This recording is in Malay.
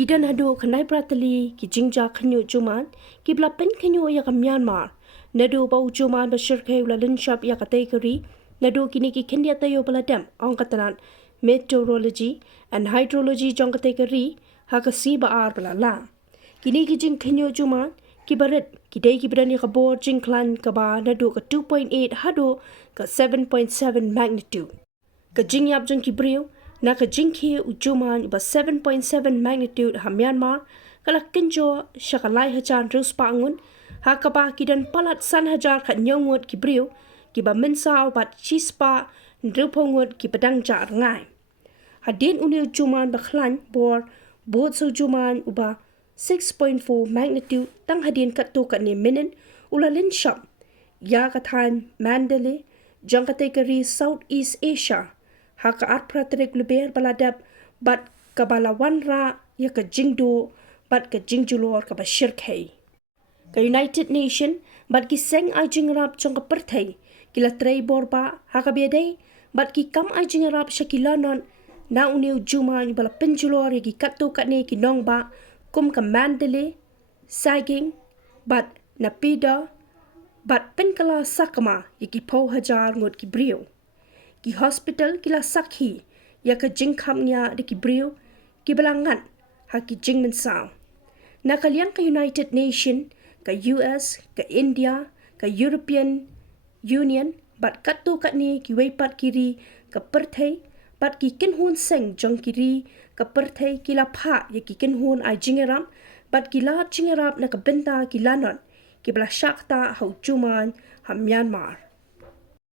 Kidan Haduh kanai pratali ki jingja khynñiuh juman ki blapen khynñiuh ya ka Myanmar nadu bau juman bashir khay ula linshap ya ka taykari nadu kini ki khindia tayo baladam ong katanan meteorology and hydrology jong ka taykari ha ka siba ar balala kini ki jing khynñiuh juman ki barat ki day ki berani ka bor jing klan ka ba nadu ka 2.8 Haduh ka 7.7 magnitude ka jing yap jong ki briu na ka jingki ujuman ba 7.7 magnitude ha Myanmar kala kinjo syakalai hajan rus pangun ha ka ba kidan palat san hajar khynñiuh ki briu ki ba mensa bat chispa ndrupongut ki pedang jar ngai hadin uni ujuman ba khlan bor bot su juman uba 6.4 magnitude tang hadin katu ka ni minin ulalin shop ya ka than Mandalay jang ka tekari Southeast Asia ha ka at pratrik luber baladap bat kabalawan ra ya ka jingdo bat ka jingjulor ka bashir khay ka United Nation bat ki seng ay jingrap chong ka perthai kila tray borba ha ka bedai bat ki kam ay jingrap shakilanon na uniu juma ni bala penjulor ya ki katu ka ni ki nong ba kum ka Mandalay saging bat napida bat penkala sakma ya ki po hajar ngut ki brio ki hospital kila sakhi ya ka jingkham nya de ki brio ki balangan ha ki jingmen sao na kaliang ka United Nation ka US ka India ka European Union bat katu kat ni ki weipat kiri ka perthai bat ki kinhun seng jong kiri ka perthai kila pha ya ki kinhun ai jingeram bat kila jingerap na ka benta ki lanon ki bala shakta hau juman ha Myanmar